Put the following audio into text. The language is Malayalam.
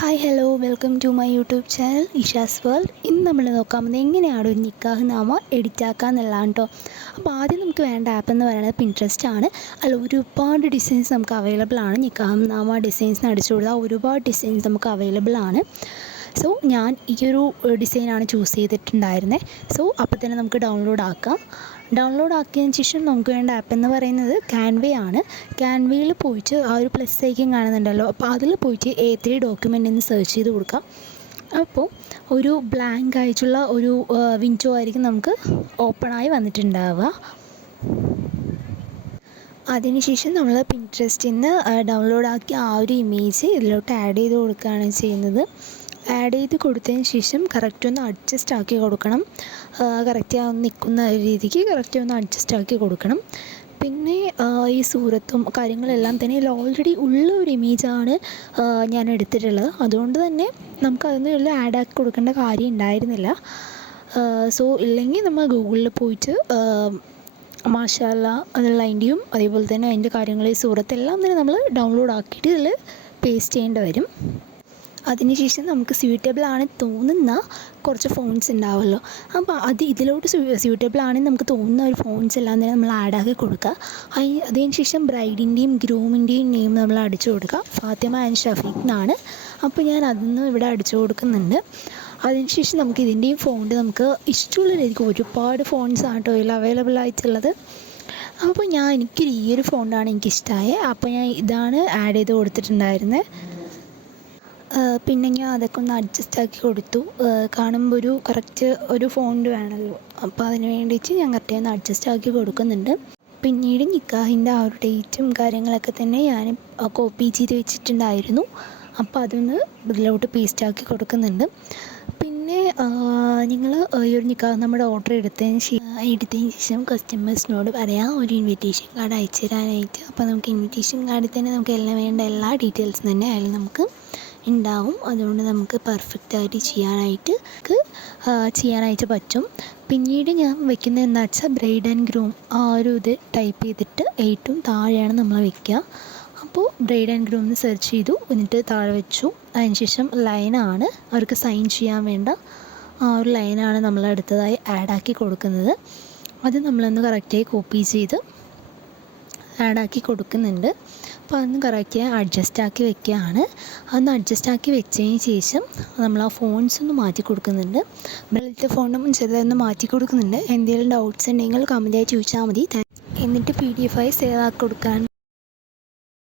Hi hello welcome to my YouTube channel Isha's world. ഇന്ന് നമ്മൾ നോക്കാൻ പോകുന്നത് എങ്ങനെയാണ് ഒരു നിക്കാഹ് നാമ എഡിറ്റ് ആക്കുക എന്നുള്ളതാണ് കേട്ടോ. അപ്പോൾ ആദ്യം നമുക്ക് വേണ്ട ആപ്പ് എന്ന് പറയുന്നത് പിൻട്രസ്റ്റ് ആണ്. അതിൽ ഒരുപാട് ഡിസൈൻസ് നമുക്ക് അവൈലബിൾ ആണ്. നിക്കാഹ് നാമ ഡിസൈൻസ് അടിച്ചു കൊടുത്താൽ ഒരുപാട് ഡിസൈൻസ് നമുക്ക് അവൈലബിൾ ആണ്. സോ ഞാൻ ഈ ഒരു ഡിസൈനാണ് ചൂസ് ചെയ്തിട്ടുണ്ടായിരുന്നത്. സോ അപ്പോൾ തന്നെ നമുക്ക് ഡൗൺലോഡ് ആക്കാം. ഡൗൺലോഡ് ആക്കിയതിന് ശേഷം നമുക്ക് വേണ്ട ആപ്പ് എന്ന് പറയുന്നത് ക്യാൻവ ആണ്. ക്യാൻവയിൽ പോയിട്ട് ആ ഒരു പ്ലസ് ഐക്കൺ കാണുന്നുണ്ടല്ലോ, അപ്പോൾ അതിൽ പോയിട്ട് A3 ഡോക്യുമെൻ്റ് എന്ന് സെർച്ച് ചെയ്ത് കൊടുക്കാം. അപ്പോൾ ഒരു ബ്ലാങ്ക് ആയിട്ടുള്ള ഒരു വിൻഡോ ആയിരിക്കും നമുക്ക് ഓപ്പണായി വന്നിട്ടുണ്ടാവുക. അതിനുശേഷം നമ്മൾ പിൻട്രസ്റ്റിൽ നിന്ന് ഡൗൺലോഡ് ആക്കിയ ആ ഒരു ഇമേജ് ഇതിലോട്ട് ആഡ് ചെയ്ത് കൊടുക്കുകയാണ് ചെയ്യുന്നത്. ആഡ് ചെയ്ത് കൊടുത്തതിന് ശേഷം കറക്റ്റ് ഒന്ന് അഡ്ജസ്റ്റ് ആക്കി കൊടുക്കണം. കറക്റ്റ് നിൽക്കുന്ന രീതിക്ക് കറക്റ്റ് ഒന്ന് അഡ്ജസ്റ്റ് ആക്കി കൊടുക്കണം. പിന്നെ ഈ സൂറത്തും കാര്യങ്ങളെല്ലാം തന്നെ ഇതിൽ ഓൾറെഡി ഉള്ള ഒരു ഇമേജാണ് ഞാൻ എടുത്തിട്ടുള്ളത്. അതുകൊണ്ട് തന്നെ നമുക്കതൊന്നും ആഡ് ആക്കി കൊടുക്കേണ്ട കാര്യം ഉണ്ടായിരുന്നില്ല. സോ ഇല്ലെങ്കിൽ നമ്മൾ ഗൂഗിളിൽ പോയിട്ട് മാഷാ അല്ലാ എന്നുള്ള അതിൻ്റെയും അതേപോലെ തന്നെ അതിൻ്റെ കാര്യങ്ങൾ ഈ സൂറത്തെല്ലാം തന്നെ നമ്മൾ ഡൗൺലോഡ് ആക്കിയിട്ട് ഇതിൽ പേസ്റ്റ് ചെയ്യേണ്ടി വരും. അതിനുശേഷം നമുക്ക് സ്യൂട്ടബിൾ ആണ് തോന്നുന്ന കുറച്ച് ഫോൺസ് ഉണ്ടാവുമല്ലോ, അപ്പോൾ ഇതിലോട്ട് സ്യൂട്ടബിൾ ആണെന്ന് നമുക്ക് തോന്നുന്ന ഒരു ഫോൺസ് എല്ലാം തന്നെ നമ്മൾ ആഡാക്കി കൊടുക്കുക. അതിനുശേഷം ബ്രൈഡിൻ്റെയും ഗ്രൂമിൻ്റെയും നെയിം നമ്മൾ അടിച്ചു കൊടുക്കുക. ഫാത്തിമ ആൻഡ് ഷഫീഖ് എന്നാണ്. അപ്പോൾ ഞാൻ അതൊന്നും ഇവിടെ അടിച്ചു കൊടുക്കുന്നുണ്ട്. അതിനുശേഷം നമുക്ക് ഇതിൻ്റെയും ഫോണ്ട് നമുക്ക് ഇഷ്ടമുള്ള രീതിക്ക് ഒരുപാട് ഫോൺസ് ആണ് കേട്ടോ ഇതിൽ അവൈലബിൾ ആയിട്ടുള്ളത്. അപ്പോൾ എനിക്കൊരു ഈ ഒരു ഫോണ്ടാണ് എനിക്കിഷ്ടമായത്. അപ്പോൾ ഞാൻ ഇതാണ് ആഡ് ചെയ്ത് കൊടുത്തിട്ടുണ്ടായിരുന്നത്. പിന്നെ ഞാൻ അതൊക്കെ ഒന്ന് അഡ്ജസ്റ്റ് ആക്കി കൊടുത്തു. കാണുമ്പോൾ കറക്റ്റ് ഒരു ഫോണ്ട് വേണമല്ലോ, അപ്പോൾ അതിന് വേണ്ടിയിട്ട് ഞാൻ കറക്റ്റ് ഒന്ന് അഡ്ജസ്റ്റ് ആക്കി കൊടുക്കുന്നുണ്ട്. പിന്നീട് നിക്കാഹിൻ്റെ ആ ഒരു ഡേറ്റും കാര്യങ്ങളൊക്കെ തന്നെ ഞാൻ കോപ്പി ചെയ്ത് വെച്ചിട്ടുണ്ടായിരുന്നു. അപ്പോൾ അതൊന്ന് ഇതിലോട്ട് പേസ്റ്റ് ആക്കി കൊടുക്കുന്നുണ്ട്. പിന്നെ നിങ്ങൾ ഈ ഒരു നിക്കാഹ് നമ്മുടെ ഓർഡർ എടുത്തതിന് ശേഷം കസ്റ്റമേഴ്സിനോട് പറയാം ഒരു ഇൻവിറ്റേഷൻ കാർഡ് അയച്ചു തരാനായിട്ട്. അപ്പോൾ നമുക്ക് ഇൻവിറ്റേഷൻ കാർഡിൽ തന്നെ നമുക്ക് എല്ലാം വേണ്ട എല്ലാ ഡീറ്റെയിൽസും തന്നെ അതിൽ നമുക്ക് ഉണ്ടാവും. അതുകൊണ്ട് നമുക്ക് പെർഫെക്റ്റായിട്ട് ചെയ്യാനായിട്ട് പറ്റും. പിന്നീട് ഞാൻ വെക്കുന്നത് എന്താ വെച്ചാൽ ബ്രൈഡ് ആൻഡ് ഗ്രൂം ആ ഒരു ഇത് ടൈപ്പ് ചെയ്തിട്ട് ഏറ്റവും താഴെയാണ് നമ്മൾ വയ്ക്കുക. അപ്പോൾ ബ്രൈഡ് ആൻഡ് ഗ്രൂം എന്ന് സെർച്ച് ചെയ്തു, എന്നിട്ട് താഴെ വെച്ചു. അതിനുശേഷം ലൈനാണ് അവർക്ക് സൈൻ ചെയ്യാൻ വേണ്ട ആ ഒരു ലൈനാണ് നമ്മൾ അടുത്തതായി ആഡാക്കി കൊടുക്കുന്നത്. അത് നമ്മളൊന്ന് കറക്റ്റായി കോപ്പി ചെയ്ത് ആഡാക്കി കൊടുക്കുന്നുണ്ട്. അപ്പോൾ അതൊന്ന് കറക്റ്റ് അഡ്ജസ്റ്റ് ആക്കി വെക്കുകയാണ്. അതൊന്ന് അഡ്ജസ്റ്റ് ആക്കി വെച്ചതിന് ശേഷം നമ്മൾ ആ ഫോൺസ് ഒന്ന് മാറ്റി കൊടുക്കുന്നുണ്ട്. ബെൽറ്റ് ഫോണും ചെറുതായൊന്ന് മാറ്റി കൊടുക്കുന്നുണ്ട്. എന്തെങ്കിലും ഡൗട്ട്സ് ഉണ്ടെങ്കിൽ കമൻറ്റായി ചോദിച്ചാൽ മതി. എന്നിട്ട് PDF ആയി സേവ് ആക്കി കൊടുക്കാൻ